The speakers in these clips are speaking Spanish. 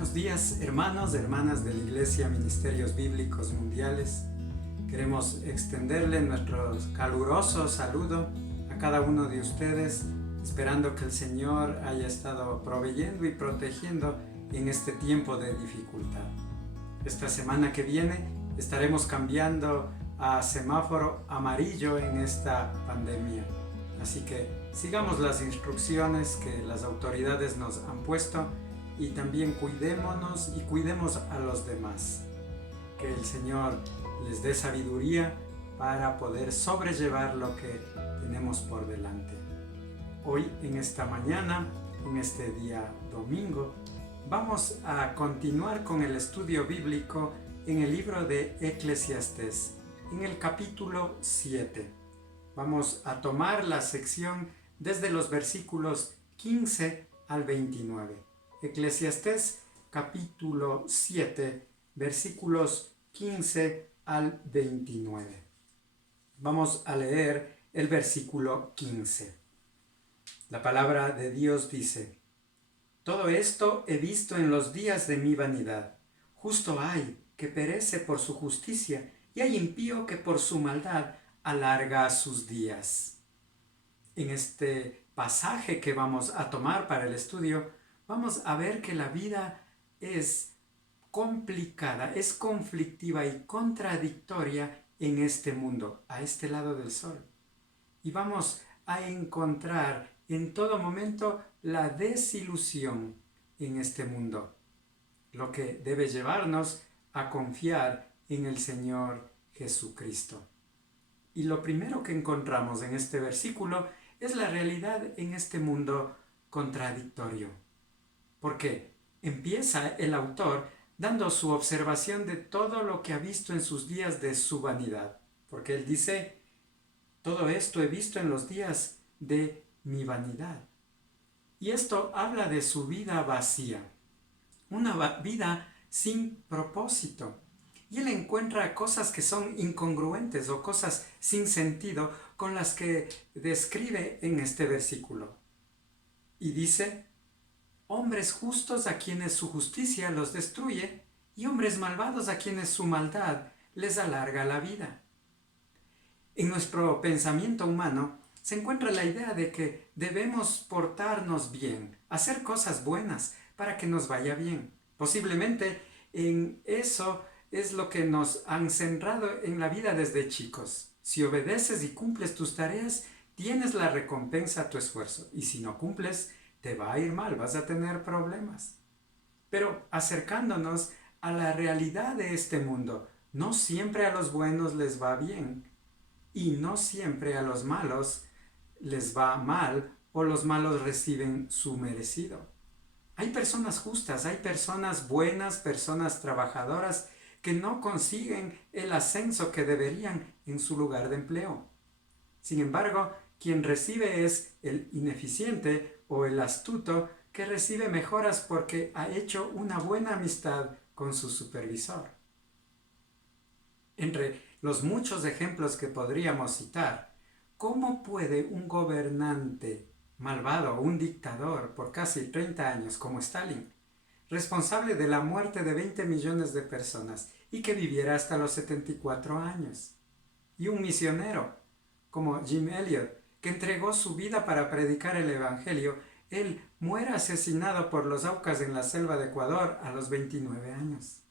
Buenos días, hermanos, hermanas de la Iglesia Ministerios Bíblicos Mundiales. Queremos extenderle nuestro caluroso saludo a cada uno de ustedes, esperando que el Señor haya estado proveyendo y protegiendo en este tiempo de dificultad. Esta semana que viene estaremos cambiando a semáforo amarillo en esta pandemia. Así que sigamos las instrucciones que las autoridades nos han puesto y también cuidémonos y cuidemos a los demás. Que el Señor les dé sabiduría para poder sobrellevar lo que tenemos por delante. Hoy, en esta mañana, en este día domingo, vamos a continuar con el estudio bíblico en el libro de Eclesiastés, en el capítulo 7. Vamos a tomar la sección desde los versículos 15 al 29. Eclesiastés capítulo 7, versículos 15 al 29. Vamos a leer el versículo 15. La palabra de Dios dice: Todo esto he visto en los días de mi vanidad. Justo hay que perece por su justicia, y hay impío que por su maldad alarga sus días. En este pasaje que vamos a tomar para el estudio, vamos a ver que la vida es complicada, es conflictiva y contradictoria en este mundo, a este lado del sol. Y vamos a encontrar en todo momento la desilusión en este mundo, lo que debe llevarnos a confiar en el Señor Jesucristo. Y lo primero que encontramos en este versículo es la realidad en este mundo contradictorio. Porque empieza el autor dando su observación de todo lo que ha visto en sus días de su vanidad. Porque él dice: todo esto he visto en los días de mi vanidad. Y esto habla de su vida vacía, una vida sin propósito. Y él encuentra cosas que son incongruentes o cosas sin sentido con las que describe en este versículo. Y dice: hombres justos a quienes su justicia los destruye, y hombres malvados a quienes su maldad les alarga la vida. En nuestro pensamiento humano se encuentra la idea de que debemos portarnos bien, hacer cosas buenas para que nos vaya bien. Posiblemente en eso es lo que nos han centrado en la vida desde chicos. Si obedeces y cumples tus tareas, tienes la recompensa a tu esfuerzo, y si no cumples, te va a ir mal, vas a tener problemas. Pero acercándonos a la realidad de este mundo, no siempre a los buenos les va bien y no siempre a los malos les va mal o los malos reciben su merecido. Hay personas justas, hay personas buenas, personas trabajadoras que no consiguen el ascenso que deberían en su lugar de empleo. Sin embargo, quien recibe es el ineficiente o el astuto, que recibe mejoras porque ha hecho una buena amistad con su supervisor. Entre los muchos ejemplos que podríamos citar, ¿cómo puede un gobernante malvado o un dictador por casi 30 años como Stalin, responsable de la muerte de 20 millones de personas y que viviera hasta los 74 años, y un misionero como Jim Elliot, que entregó su vida para predicar el Evangelio, él muere asesinado por los Aucas en la selva de Ecuador a los 29 años.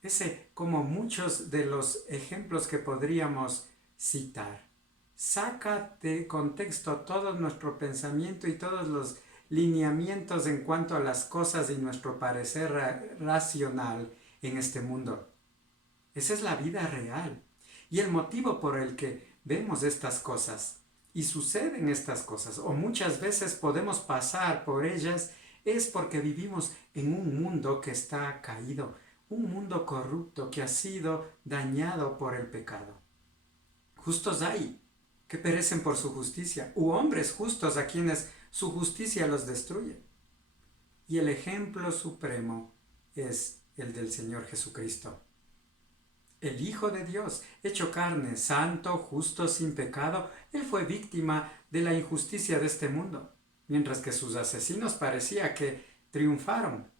Ese, como muchos de los ejemplos que podríamos citar, saca de contexto todo nuestro pensamiento y todos los lineamientos en cuanto a las cosas y nuestro parecer racional en este mundo. Esa es la vida real. Y el motivo por el que vemos estas cosas y suceden estas cosas, o muchas veces podemos pasar por ellas, es porque vivimos en un mundo que está caído, un mundo corrupto que ha sido dañado por el pecado. Justos hay que perecen por su justicia, u hombres justos a quienes su justicia los destruye. Y el ejemplo supremo es el del Señor Jesucristo. El Hijo de Dios, hecho carne, santo, justo, sin pecado, Él fue víctima de la injusticia de este mundo, mientras que sus asesinos parecía que triunfaron.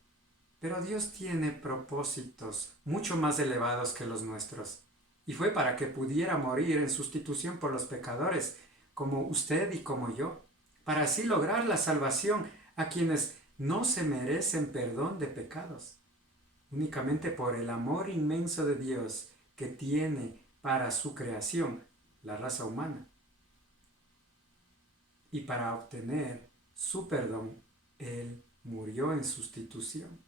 Pero Dios tiene propósitos mucho más elevados que los nuestros. Y fue para que pudiera morir en sustitución por los pecadores, como usted y como yo, para así lograr la salvación a quienes no se merecen perdón de pecados. Únicamente por el amor inmenso de Dios que tiene para su creación, la raza humana. Y para obtener su perdón, Él murió en sustitución.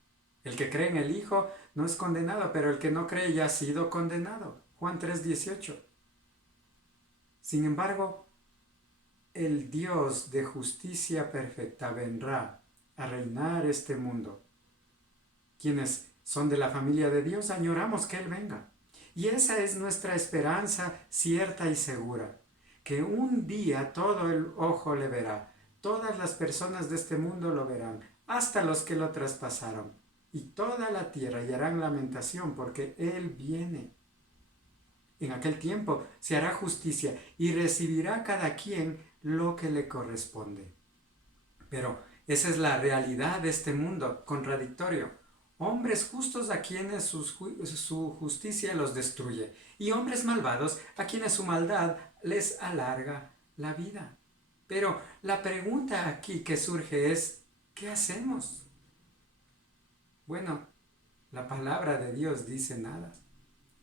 El que cree en el Hijo no es condenado, pero el que no cree ya ha sido condenado. Juan 3:18. Sin embargo, el Dios de justicia perfecta vendrá a reinar este mundo. Quienes son de la familia de Dios añoramos que Él venga. Y esa es nuestra esperanza cierta y segura, que un día todo el ojo le verá, todas las personas de este mundo lo verán, hasta los que lo traspasaron, y toda la tierra hallarán lamentación porque Él viene. En aquel tiempo se hará justicia y recibirá cada quien lo que le corresponde. Pero esa es la realidad de este mundo contradictorio. Hombres justos a quienes su justicia los destruye, y hombres malvados a quienes su maldad les alarga la vida. Pero la pregunta aquí que surge es, ¿qué hacemos? Bueno, la palabra de Dios dice nada.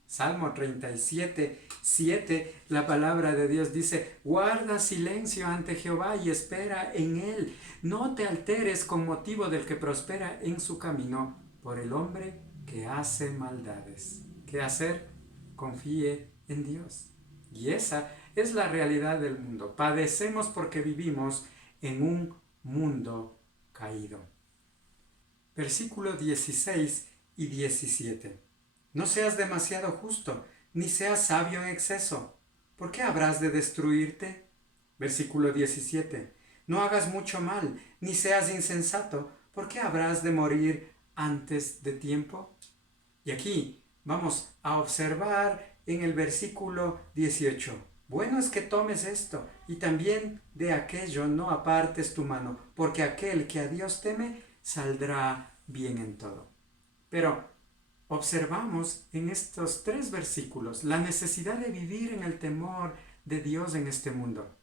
Salmo 37:7, la palabra de Dios dice, guarda silencio ante Jehová y espera en Él. No te alteres con motivo del que prospera en su camino, por el hombre que hace maldades. ¿Qué hacer? Confíe en Dios. Y esa es la realidad del mundo. Padecemos porque vivimos en un mundo caído. Versículos 16 y 17. No seas demasiado justo, ni seas sabio en exceso. ¿Por qué habrás de destruirte? Versículo 17. No hagas mucho mal, ni seas insensato. ¿Por qué habrás de morir antes de tiempo? Y aquí vamos a observar en el versículo 18. Bueno es que tomes esto, y también de aquello no apartes tu mano, porque aquel que a Dios teme saldrá bien en todo. Pero observamos en estos 3 versículos la necesidad de vivir en el temor de Dios en este mundo.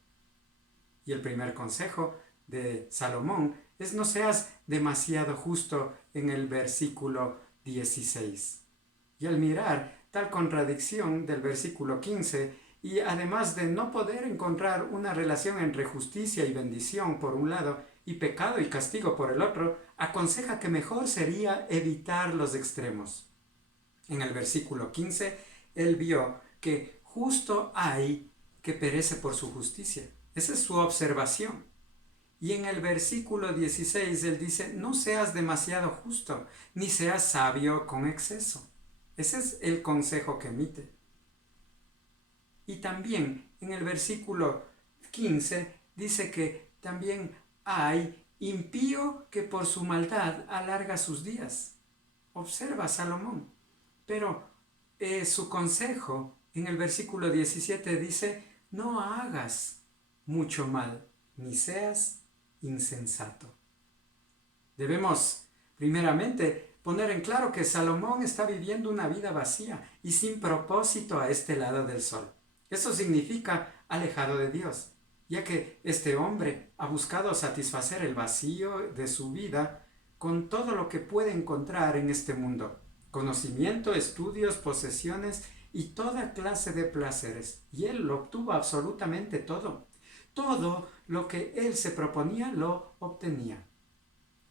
Y el primer consejo de Salomón es no seas demasiado justo en el versículo 16. Y al mirar tal contradicción del versículo 15, y además de no poder encontrar una relación entre justicia y bendición por un lado, y pecado y castigo por el otro, aconseja que mejor sería evitar los extremos. En el versículo 15, él vio que justo hay que perece por su justicia. Esa es su observación. Y en el versículo 16, él dice, no seas demasiado justo, ni seas sabio con exceso. Ese es el consejo que emite. Y también en el versículo 15 dice que también hay impío que por su maldad alarga sus días. Observa Salomón. Pero su consejo en el versículo 17 dice, no hagas mucho mal, ni seas insensato. Debemos, primeramente, poner en claro que Salomón está viviendo una vida vacía y sin propósito a este lado del sol. Eso significa alejado de Dios, ya que este hombre ha buscado satisfacer el vacío de su vida con todo lo que puede encontrar en este mundo. Conocimiento, estudios, posesiones y toda clase de placeres. Y él lo obtuvo absolutamente todo. Todo lo que él se proponía lo obtenía.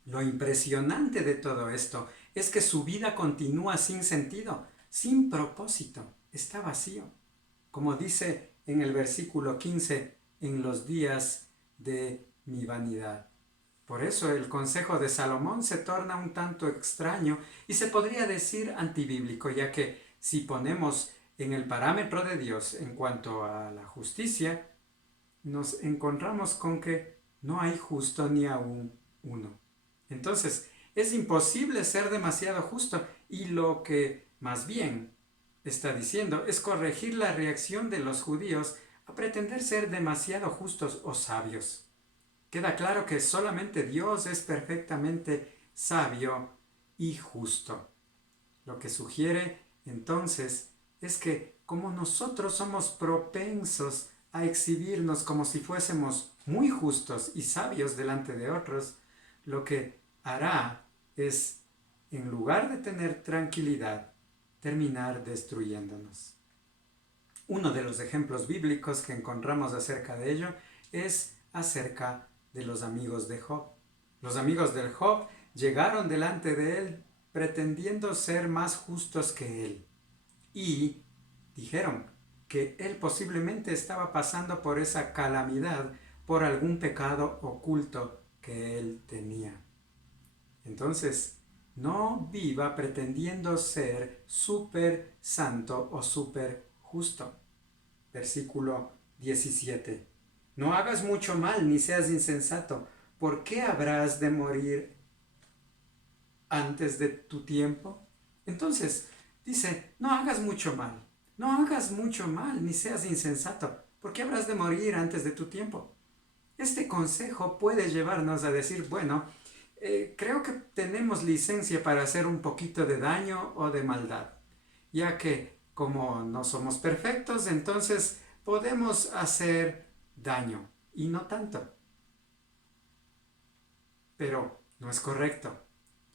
Lo impresionante de todo esto es que su vida continúa sin sentido, sin propósito. Está vacío. Como dice en el versículo 15, en los días de mi vanidad. Por eso el consejo de Salomón se torna un tanto extraño y se podría decir antibíblico, ya que si ponemos en el parámetro de Dios en cuanto a la justicia, nos encontramos con que no hay justo ni aún uno. Entonces, es imposible ser demasiado justo y lo que más bien está diciendo es corregir la reacción de los judíos a pretender ser demasiado justos o sabios. Queda claro que solamente Dios es perfectamente sabio y justo. Lo que sugiere entonces es que como nosotros somos propensos a exhibirnos como si fuésemos muy justos y sabios delante de otros, lo que hará es, en lugar de tener tranquilidad, terminar destruyéndonos. Uno de los ejemplos bíblicos que encontramos acerca de ello es acerca de los amigos de Job. Los amigos de Job llegaron delante de él pretendiendo ser más justos que él y dijeron que él posiblemente estaba pasando por esa calamidad por algún pecado oculto que él tenía. Entonces, no viva pretendiendo ser súper santo o súper justo. Versículo 17. No hagas mucho mal ni seas insensato. ¿Por qué habrás de morir antes de tu tiempo? Entonces, dice, no hagas mucho mal. No hagas mucho mal ni seas insensato. ¿Por qué habrás de morir antes de tu tiempo? Este consejo puede llevarnos a decir, bueno, creo que tenemos licencia para hacer un poquito de daño o de maldad, ya que como no somos perfectos, entonces podemos hacer daño y no tanto. Pero no es correcto,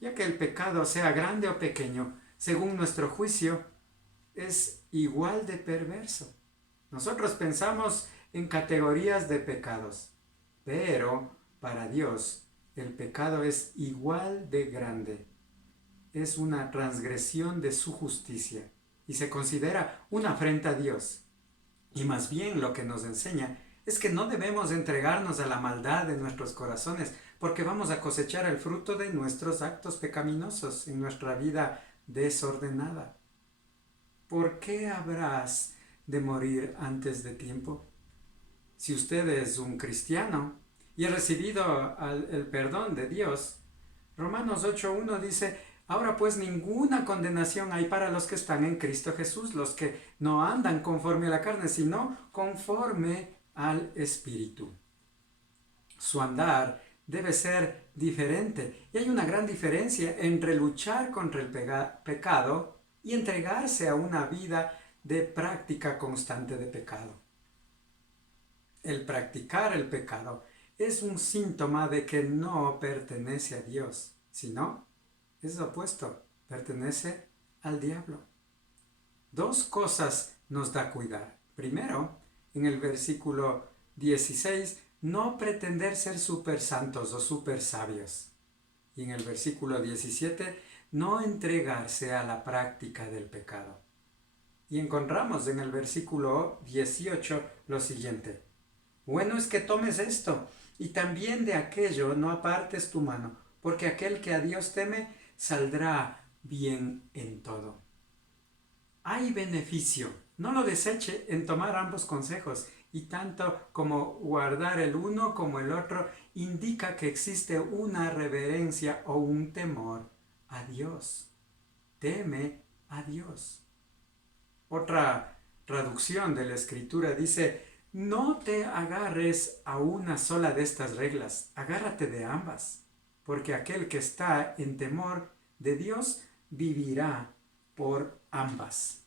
ya que el pecado, sea grande o pequeño, según nuestro juicio, es igual de perverso. Nosotros pensamos en categorías de pecados, pero para Dios el pecado es igual de grande. Es una transgresión de su justicia y se considera una afrenta a Dios. Y más bien lo que nos enseña es que no debemos entregarnos a la maldad de nuestros corazones, porque vamos a cosechar el fruto de nuestros actos pecaminosos en nuestra vida desordenada. ¿Por qué habrás de morir antes de tiempo? Si usted es un cristiano y ha recibido el perdón de Dios, Romanos 8.1 dice, ahora pues ninguna condenación hay para los que están en Cristo Jesús, los que no andan conforme a la carne, sino conforme al Espíritu. Su andar debe ser diferente. Y hay una gran diferencia entre luchar contra el pecado y entregarse a una vida de práctica constante de pecado. El practicar el pecado es un síntoma de que no pertenece a Dios, sino es opuesto, pertenece al diablo. Dos cosas nos da cuidar. Primero, en el versículo 16, no pretender ser súper santos o súper sabios. Y en el versículo 17, no entregarse a la práctica del pecado. Y encontramos en el versículo 18 lo siguiente. Bueno es que tomes esto, y también de aquello no apartes tu mano, porque aquel que a Dios teme saldrá bien en todo. Hay beneficio, no lo deseche en tomar ambos consejos, y tanto como guardar el uno como el otro indica que existe una reverencia o un temor a Dios. Teme a Dios. Otra traducción de la Escritura dice, no te agarres a una sola de estas reglas, agárrate de ambas, porque aquel que está en temor de Dios vivirá por ambas.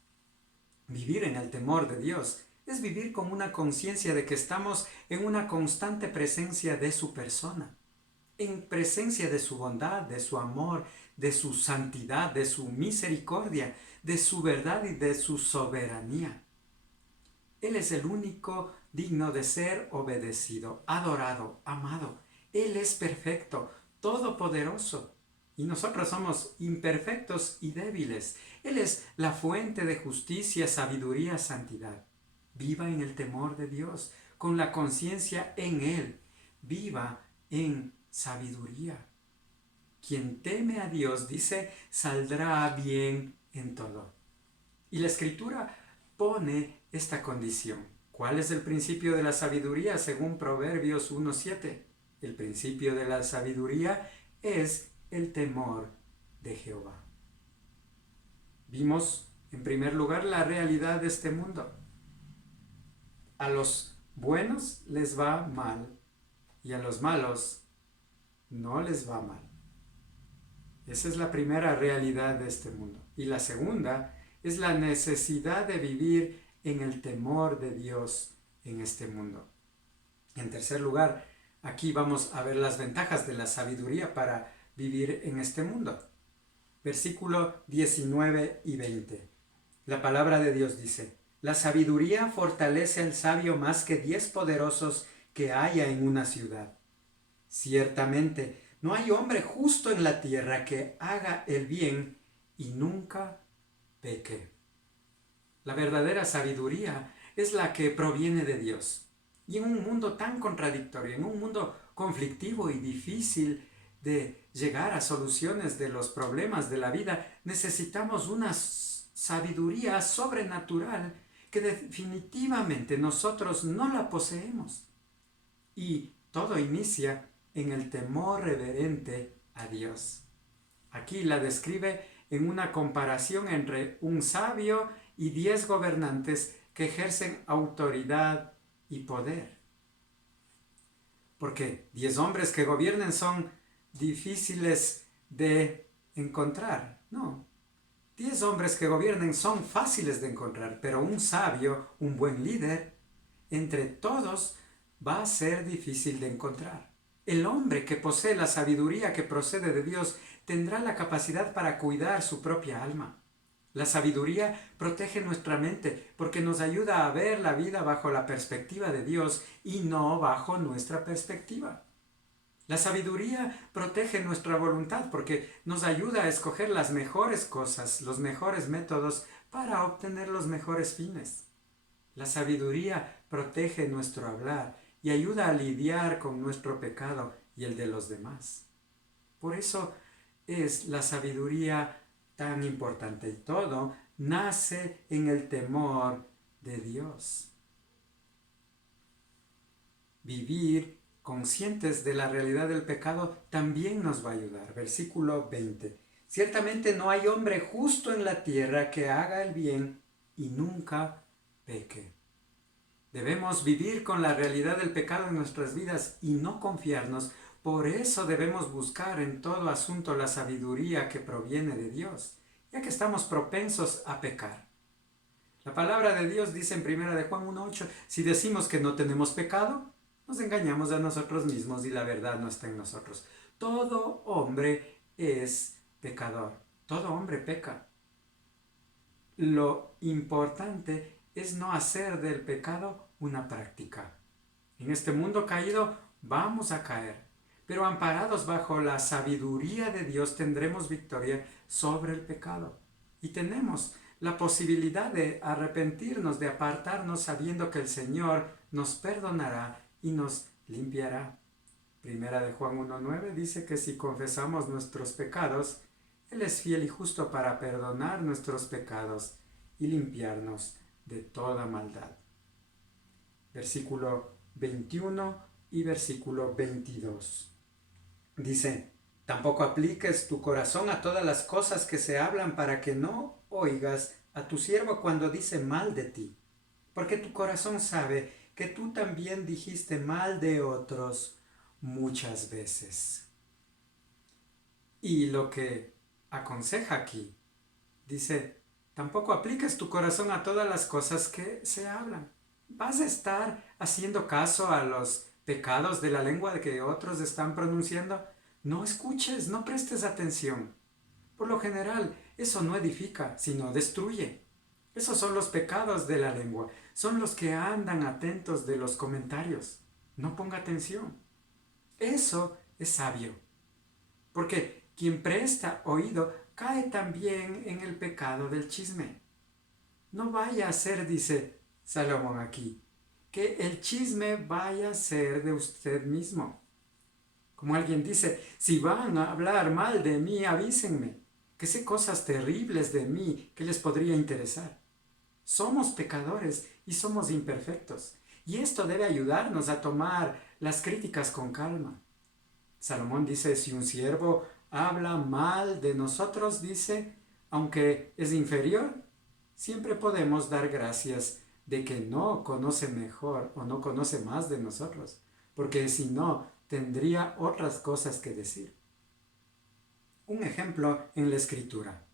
Vivir en el temor de Dios es vivir con una conciencia de que estamos en una constante presencia de su persona, en presencia de su bondad, de su amor, de su santidad, de su misericordia, de su verdad y de su soberanía. Él es el único digno de ser obedecido, adorado, amado. Él es perfecto, todopoderoso. Y nosotros somos imperfectos y débiles. Él es la fuente de justicia, sabiduría, santidad. Viva en el temor de Dios, con la conciencia en Él. Viva en sabiduría. Quien teme a Dios, dice, saldrá bien en todo. Y la Escritura pone esta condición. ¿Cuál es el principio de la sabiduría según Proverbios 1:7? El principio de la sabiduría es el temor de Jehová. Vimos en primer lugar la realidad de este mundo. A los buenos les va mal y a los malos no les va mal. Esa es la primera realidad de este mundo. Y la segunda es la necesidad de vivir en el temor de Dios en este mundo. En tercer lugar, aquí vamos a ver las ventajas de la sabiduría para vivir en este mundo. Versículo 19 y 20. La palabra de Dios dice: la sabiduría fortalece al sabio más que 10 poderosos que haya en una ciudad. Ciertamente, no hay hombre justo en la tierra que haga el bien y nunca peque. La verdadera sabiduría es la que proviene de Dios. Y en un mundo tan contradictorio, en un mundo conflictivo y difícil de llegar a soluciones de los problemas de la vida, necesitamos una sabiduría sobrenatural que definitivamente nosotros no la poseemos. Y todo inicia en el temor reverente a Dios. Aquí la describe en una comparación entre un sabio y 10 gobernantes que ejercen autoridad y poder. Porque 10 hombres que gobiernen son difíciles de encontrar. No, 10 hombres que gobiernen son fáciles de encontrar, pero un sabio, un buen líder, entre todos va a ser difícil de encontrar. El hombre que posee la sabiduría que procede de Dios tendrá la capacidad para cuidar su propia alma. La sabiduría protege nuestra mente porque nos ayuda a ver la vida bajo la perspectiva de Dios y no bajo nuestra perspectiva. La sabiduría protege nuestra voluntad porque nos ayuda a escoger las mejores cosas, los mejores métodos para obtener los mejores fines. La sabiduría protege nuestro hablar y ayuda a lidiar con nuestro pecado y el de los demás. Por eso es la sabiduría tan importante, y todo nace en el temor de Dios. Vivir conscientes de la realidad del pecado también nos va a ayudar. Versículo 20. Ciertamente no hay hombre justo en la tierra que haga el bien y nunca peque. Debemos vivir con la realidad del pecado en nuestras vidas y no confiarnos. Por eso debemos buscar en todo asunto la sabiduría que proviene de Dios, ya que estamos propensos a pecar. La palabra de Dios dice en 1 de Juan 1:8, si decimos que no tenemos pecado, nos engañamos a nosotros mismos y la verdad no está en nosotros. Todo hombre es pecador, todo hombre peca. Lo importante es no hacer del pecado una práctica. En este mundo caído vamos a caer, pero amparados bajo la sabiduría de Dios tendremos victoria sobre el pecado. Y tenemos la posibilidad de arrepentirnos, de apartarnos sabiendo que el Señor nos perdonará y nos limpiará. Primera de Juan 1:9 dice que si confesamos nuestros pecados, Él es fiel y justo para perdonar nuestros pecados y limpiarnos de toda maldad. Versículo 21 y versículo 22. Dice: tampoco apliques tu corazón a todas las cosas que se hablan para que no oigas a tu siervo cuando dice mal de ti, porque tu corazón sabe que tú también dijiste mal de otros muchas veces. Y lo que aconseja aquí, dice: tampoco apliques tu corazón a todas las cosas que se hablan. ¿Vas a estar haciendo caso a los pecados de la lengua que otros están pronunciando? No escuches, no prestes atención. Por lo general, eso no edifica, sino destruye. Esos son los pecados de la lengua. Son los que andan atentos de los comentarios. No ponga atención. Eso es sabio. Porque quien presta oído cae también en el pecado del chisme. No vaya a ser, dice Salomón aquí, que el chisme vaya a ser de usted mismo. Como alguien dice, si van a hablar mal de mí, avísenme, que sé cosas terribles de mí que les podría interesar. Somos pecadores y somos imperfectos, y esto debe ayudarnos a tomar las críticas con calma. Salomón dice, si un siervo habla mal de nosotros, dice, aunque es inferior, siempre podemos dar gracias de que no conoce mejor o no conoce más de nosotros, porque si no, tendría otras cosas que decir. un ejemplo en la Escritura.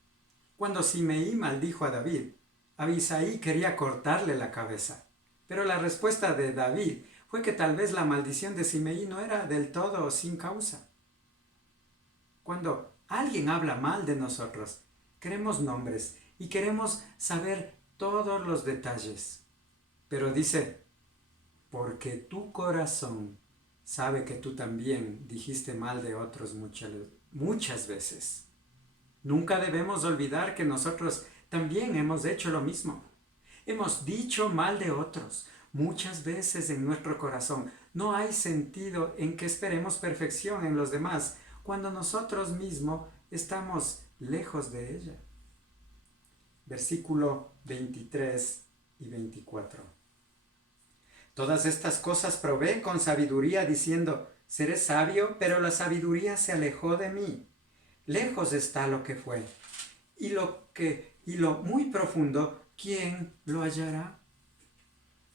Cuando Simeí maldijo a David, Abisai quería cortarle la cabeza, pero la respuesta de David fue que tal vez la maldición de Simeí no era del todo sin causa. Cuando alguien habla mal de nosotros, queremos nombres y queremos saber todos los detalles. Pero dice, porque tu corazón sabe que tú también dijiste mal de otros muchas veces. Nunca debemos olvidar que nosotros también hemos hecho lo mismo. Hemos dicho mal de otros muchas veces en nuestro corazón. No hay sentido en que esperemos perfección en los demás cuando nosotros mismos estamos lejos de ella. Versículo 23 y 24. Todas estas cosas probé con sabiduría, diciendo, seré sabio, pero la sabiduría se alejó de mí. Lejos está lo que fue. Y lo muy profundo, ¿quién lo hallará?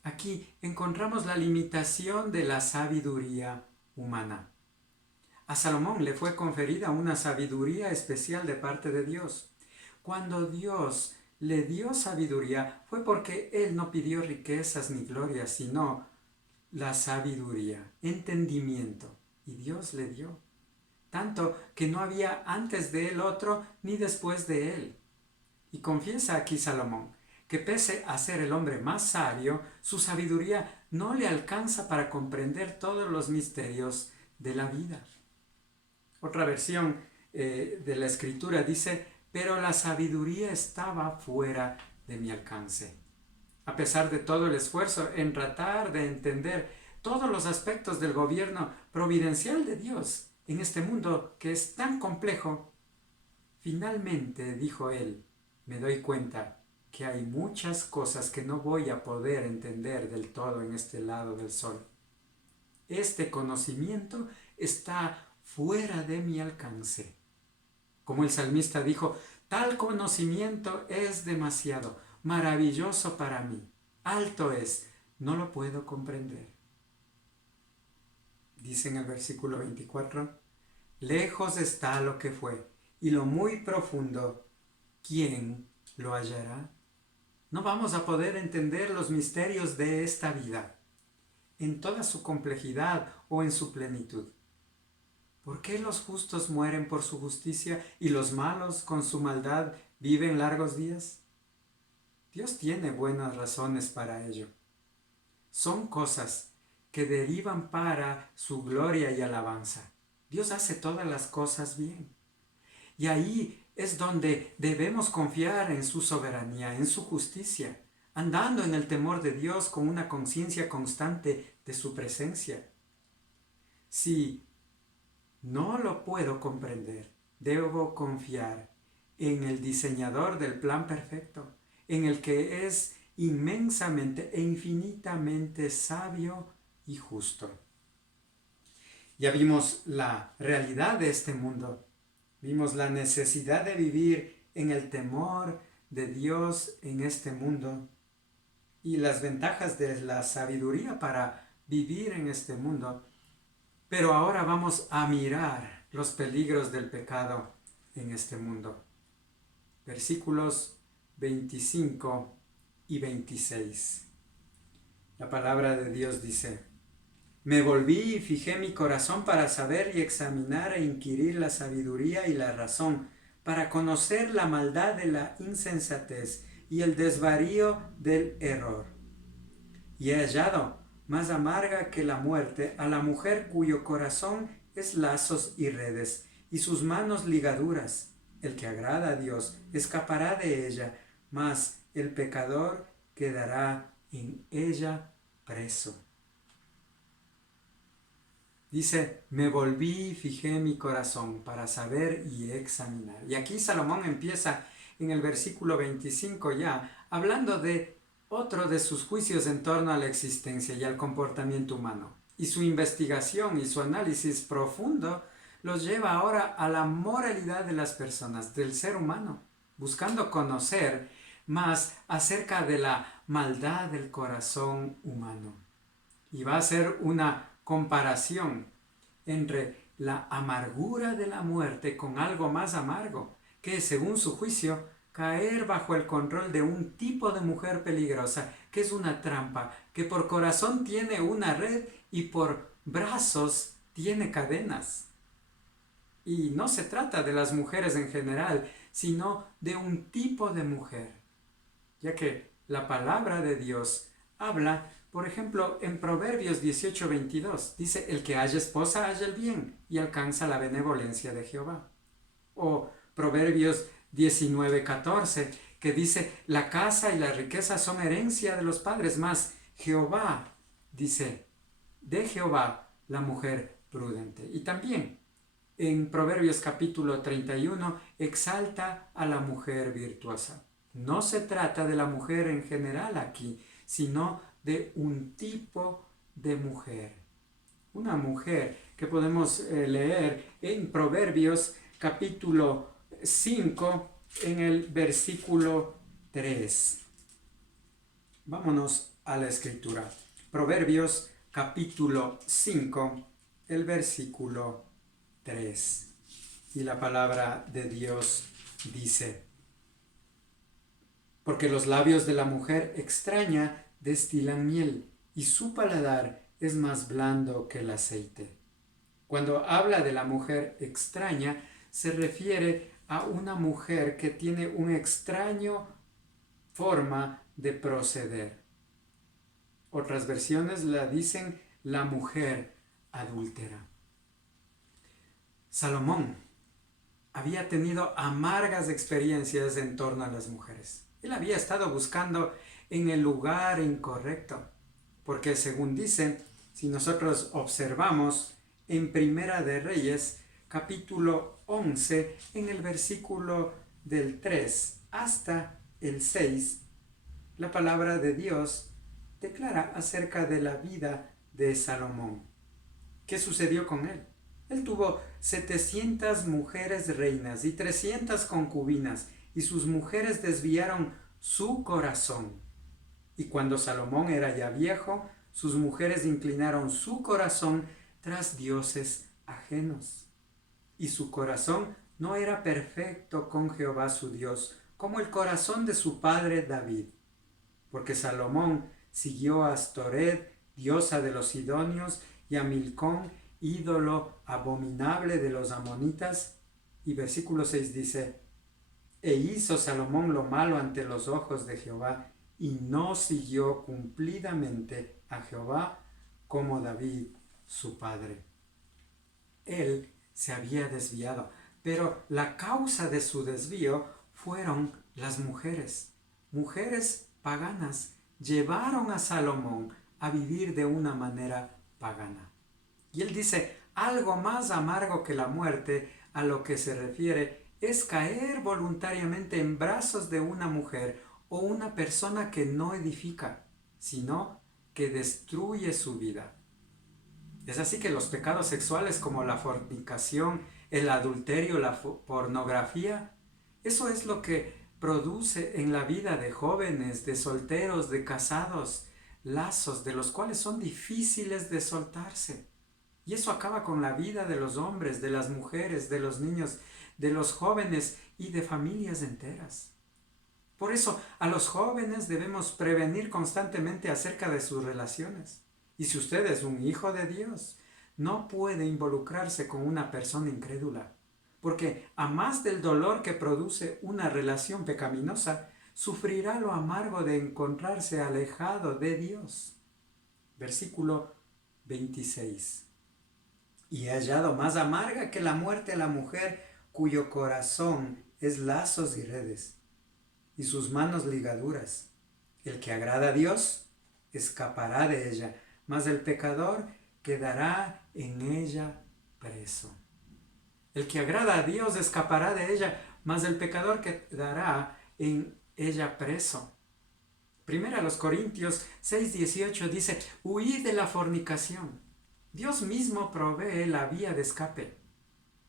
Aquí encontramos la limitación de la sabiduría humana. A Salomón le fue conferida una sabiduría especial de parte de Dios. Cuando Dios le dio sabiduría fue porque Él no pidió riquezas ni gloria, sino la sabiduría, entendimiento. Y Dios le dio. Tanto que no había antes de él otro ni después de él. Y confiesa aquí Salomón que pese a ser el hombre más sabio, su sabiduría no le alcanza para comprender todos los misterios de la vida. Otra versión de la Escritura dice, pero la sabiduría estaba fuera de mi alcance. A pesar de todo el esfuerzo en tratar de entender todos los aspectos del gobierno providencial de Dios en este mundo que es tan complejo, finalmente, dijo él, me doy cuenta que hay muchas cosas que no voy a poder entender del todo en este lado del sol. Este conocimiento está fuera de mi alcance. Como el salmista dijo, tal conocimiento es demasiado, maravilloso para mí, alto es, no lo puedo comprender. Dice en el versículo 24, lejos está lo que fue, y lo muy profundo, ¿quién lo hallará? No vamos a poder entender los misterios de esta vida, en toda su complejidad o en su plenitud. ¿Por qué los justos mueren por su justicia y los malos con su maldad viven largos días? Dios tiene buenas razones para ello. Son cosas que derivan para su gloria y alabanza. Dios hace todas las cosas bien. Y ahí es donde debemos confiar en su soberanía, en su justicia, andando en el temor de Dios con una conciencia constante de su presencia. Si no lo puedo comprender, debo confiar en el diseñador del plan perfecto, en el que es inmensamente e infinitamente sabio y justo. Ya vimos la realidad de este mundo. Vimos la necesidad de vivir en el temor de Dios en este mundo y las ventajas de la sabiduría para vivir en este mundo. Pero ahora vamos a mirar los peligros del pecado en este mundo. Versículos 25 y 26. La palabra de Dios dice, me volví y fijé mi corazón para saber y examinar e inquirir la sabiduría y la razón, para conocer la maldad de la insensatez y el desvarío del error. Y he hallado, más amarga que la muerte, a la mujer cuyo corazón es lazos y redes, y sus manos ligaduras. El que agrada a Dios escapará de ella, mas el pecador quedará en ella preso. Dice, me volví y fijé mi corazón para saber y examinar. Y aquí Salomón empieza en el versículo 25 ya, hablando de otro de sus juicios en torno a la existencia y al comportamiento humano. Y su investigación y su análisis profundo los lleva ahora a la moralidad de las personas, del ser humano, buscando conocer más acerca de la maldad del corazón humano. Y va a ser una comparación entre la amargura de la muerte con algo más amargo, que según su juicio, caer bajo el control de un tipo de mujer peligrosa, que es una trampa, que por corazón tiene una red y por brazos tiene cadenas. Y no se trata de las mujeres en general, sino de un tipo de mujer, ya que la palabra de Dios habla, por ejemplo, en Proverbios 18:22, dice, el que haya esposa halla el bien y alcanza la benevolencia de Jehová. O Proverbios 19:14, que dice, la casa y la riqueza son herencia de los padres, mas Jehová, dice, de Jehová la mujer prudente. Y también en Proverbios capítulo 31 exalta a la mujer virtuosa. No se trata de la mujer en general aquí, sino de un tipo de mujer. Una mujer que podemos leer en Proverbios capítulo 5 en el versículo 3. Vámonos a la escritura. Proverbios capítulo 5, el versículo 3. Y la palabra de Dios dice, porque los labios de la mujer extraña destilan miel, y su paladar es más blando que el aceite. Cuando habla de la mujer extraña, se refiere a una mujer que tiene una extraña forma de proceder. Otras versiones la dicen la mujer adúltera. Salomón había tenido amargas experiencias en torno a las mujeres. Él había estado buscando en el lugar incorrecto, porque según dice, si nosotros observamos en Primera de Reyes, capítulo 11, en el versículo del 3 hasta el 6, la palabra de Dios declara acerca de la vida de Salomón. ¿Qué sucedió con él? Él tuvo 700 mujeres reinas y 300 concubinas, y sus mujeres desviaron su corazón. Y cuando Salomón era ya viejo, sus mujeres inclinaron su corazón tras dioses ajenos. Y su corazón no era perfecto con Jehová su Dios, como el corazón de su padre David. Porque Salomón siguió a Astoret, diosa de los sidonios, y a Milcón, ídolo abominable de los amonitas. Y versículo 6 dice, e hizo Salomón lo malo ante los ojos de Jehová, y no siguió cumplidamente a Jehová como David su padre. Él se había desviado, pero la causa de su desvío fueron las mujeres. Mujeres paganas llevaron a Salomón a vivir de una manera pagana. Y él dice, algo más amargo que la muerte, a lo que se refiere, es caer voluntariamente en brazos de una mujer o una persona que no edifica, sino que destruye su vida. Es así que los pecados sexuales como la fornicación, el adulterio, la pornografía, eso es lo que produce en la vida de jóvenes, de solteros, de casados, lazos de los cuales son difíciles de soltarse. Y eso acaba con la vida de los hombres, de las mujeres, de los niños, de los jóvenes y de familias enteras. Por eso a los jóvenes debemos prevenir constantemente acerca de sus relaciones. Y si usted es un hijo de Dios, no puede involucrarse con una persona incrédula, porque a más del dolor que produce una relación pecaminosa, sufrirá lo amargo de encontrarse alejado de Dios. Versículo 26. Y he hallado más amarga que la muerte a la mujer cuyo corazón es lazos y redes, y sus manos ligaduras. El que agrada a Dios escapará de ella, mas el pecador quedará en ella preso. El que agrada a Dios escapará de ella, mas el pecador quedará en ella preso. Primera a los Corintios 6:18 dice, huid de la fornicación. Dios mismo provee la vía de escape.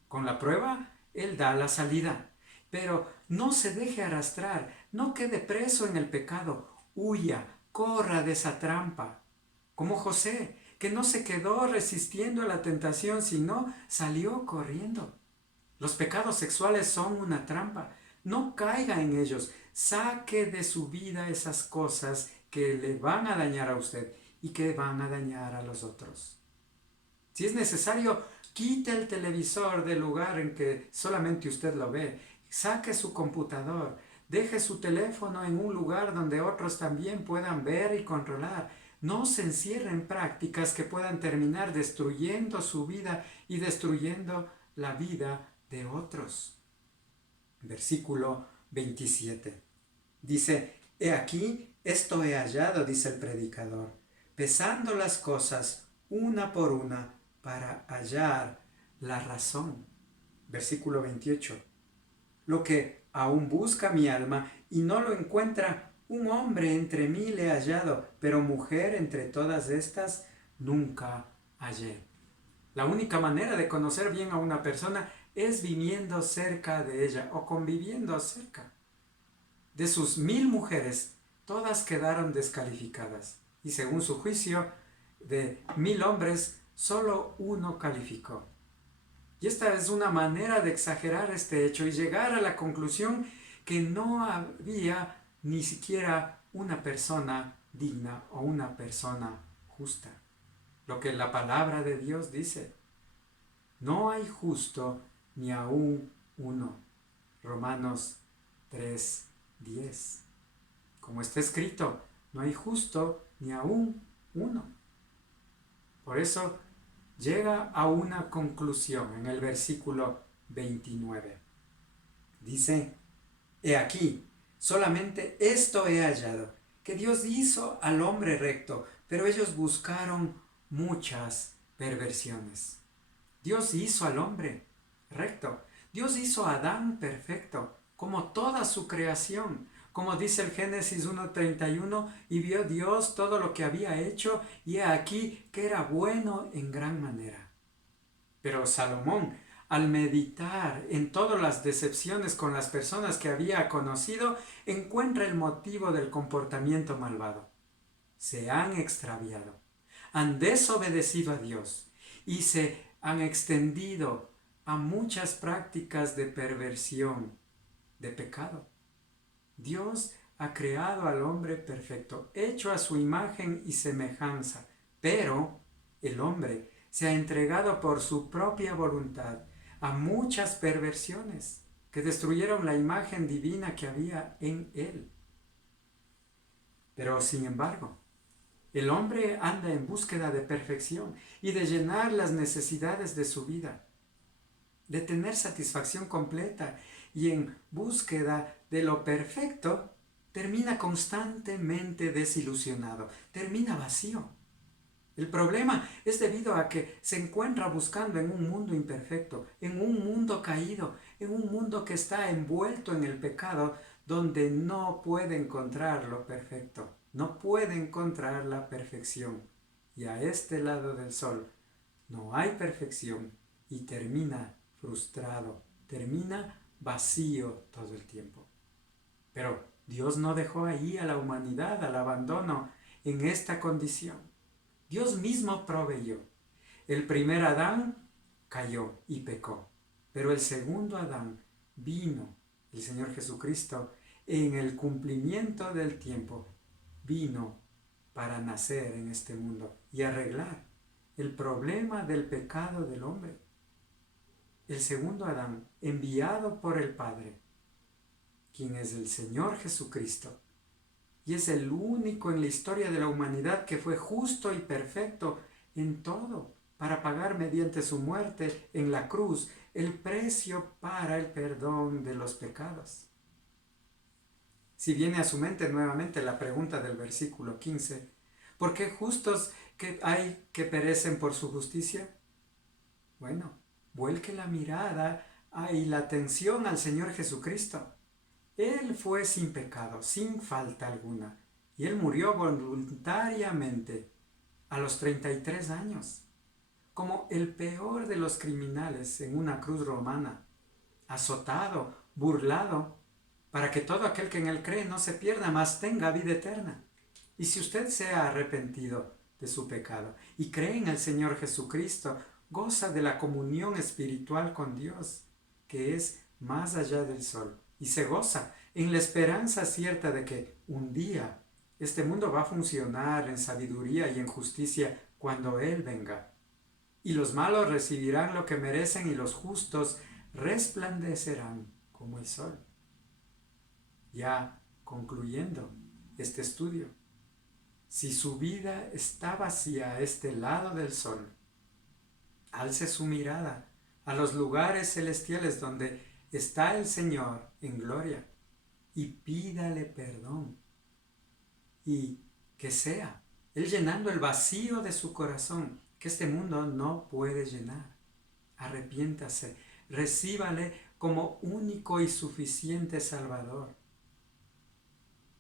Con la prueba, Él da la salida. Pero no se deje arrastrar, no quede preso en el pecado. Huya, corra de esa trampa. Como José, que no se quedó resistiendo a la tentación, sino salió corriendo. Los pecados sexuales son una trampa. No caiga en ellos. Saque de su vida esas cosas que le van a dañar a usted y que van a dañar a los otros. Si es necesario, quite el televisor del lugar en que solamente usted lo ve. Saque su computador. Deje su teléfono en un lugar donde otros también puedan ver y controlar. No se encierre en prácticas que puedan terminar destruyendo su vida y destruyendo la vida de otros. Versículo 27. Dice, he aquí, esto he hallado, dice el predicador, pesando las cosas una por una para hallar la razón. Versículo 28. Lo que aún busca mi alma y no lo encuentra, un hombre entre mil he hallado, pero mujer entre todas estas nunca hallé. La única manera de conocer bien a una persona es viviendo cerca de ella o conviviendo cerca. De sus 1000 mujeres, todas quedaron descalificadas. Y según su juicio, de 1000 hombres, solo uno calificó. Y esta es una manera de exagerar este hecho y llegar a la conclusión que no había ni siquiera una persona digna o una persona justa. Lo que la palabra de Dios dice, no hay justo ni aún uno. Romanos 3:10. Como está escrito, no hay justo ni aún uno. Por eso llega a una conclusión en el versículo 29. Dice, he aquí, solamente esto he hallado, que Dios hizo al hombre recto, pero ellos buscaron muchas perversiones. Dios hizo al hombre recto. Dios hizo a Adán perfecto, como toda su creación. Como dice el Génesis 1:31, y vio Dios todo lo que había hecho, y he aquí que era bueno en gran manera. Pero Salomón, al meditar en todas las decepciones con las personas que había conocido, encuentra el motivo del comportamiento malvado. Se han extraviado, han desobedecido a Dios y se han extendido a muchas prácticas de perversión, de pecado. Dios ha creado al hombre perfecto, hecho a su imagen y semejanza, pero el hombre se ha entregado por su propia voluntad a muchas perversiones que destruyeron la imagen divina que había en él. Pero sin embargo, el hombre anda en búsqueda de perfección y de llenar las necesidades de su vida, de tener satisfacción completa, y en búsqueda de lo perfecto termina constantemente desilusionado, termina vacío. El problema es debido a que se encuentra buscando en un mundo imperfecto, en un mundo caído, en un mundo que está envuelto en el pecado, donde no puede encontrar lo perfecto, no puede encontrar la perfección. Y a este lado del sol no hay perfección y termina frustrado, termina vacío todo el tiempo. Pero Dios no dejó ahí a la humanidad al abandono en esta condición. Dios mismo proveyó. El primer Adán cayó y pecó, pero el segundo Adán vino, el Señor Jesucristo, en el cumplimiento del tiempo, vino para nacer en este mundo y arreglar el problema del pecado del hombre. El segundo Adán, enviado por el Padre, quien es el Señor Jesucristo, y es el único en la historia de la humanidad que fue justo y perfecto en todo, para pagar mediante su muerte en la cruz el precio para el perdón de los pecados. Si viene a su mente nuevamente la pregunta del versículo 15, ¿por qué justos que hay que perecen por su justicia? Bueno, vuelque la mirada y la atención al Señor Jesucristo. Él fue sin pecado, sin falta alguna, y Él murió voluntariamente a los 33 años, como el peor de los criminales en una cruz romana, azotado, burlado, para que todo aquel que en Él cree no se pierda, mas tenga vida eterna. Y si usted se ha arrepentido de su pecado y cree en el Señor Jesucristo, goza de la comunión espiritual con Dios, que es más allá del sol, y se goza en la esperanza cierta de que un día este mundo va a funcionar en sabiduría y en justicia cuando Él venga. Y los malos recibirán lo que merecen y los justos resplandecerán como el sol. Ya concluyendo este estudio, si su vida está vacía a este lado del sol, alce su mirada a los lugares celestiales donde está el Señor en gloria y pídale perdón. Y que sea Él llenando el vacío de su corazón que este mundo no puede llenar. Arrepiéntase, recíbale como único y suficiente Salvador.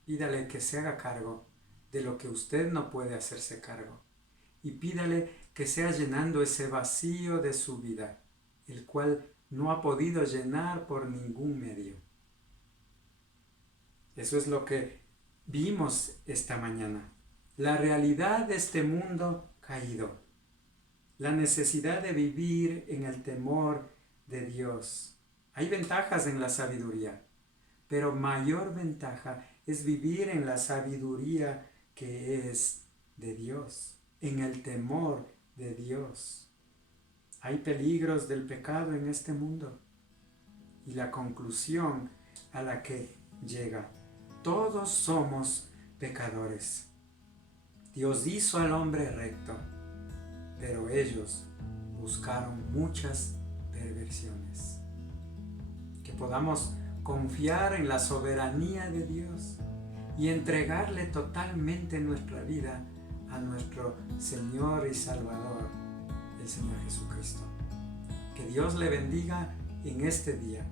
Pídale que se haga cargo de lo que usted no puede hacerse cargo. Y pídale que sea llenando ese vacío de su vida, el cual no ha podido llenar por ningún medio. Eso es lo que vimos esta mañana. La realidad de este mundo caído. La necesidad de vivir en el temor de Dios. Hay ventajas en la sabiduría, pero mayor ventaja es vivir en la sabiduría que es de Dios, en el temor de Dios. Hay peligros del pecado en este mundo y la conclusión a la que llega: todos somos pecadores. Dios hizo al hombre recto, pero ellos buscaron muchas perversiones. Que podamos confiar en la soberanía de Dios y entregarle totalmente nuestra vida a nuestro Señor y Salvador, el Señor Jesucristo. Que Dios le bendiga en este día.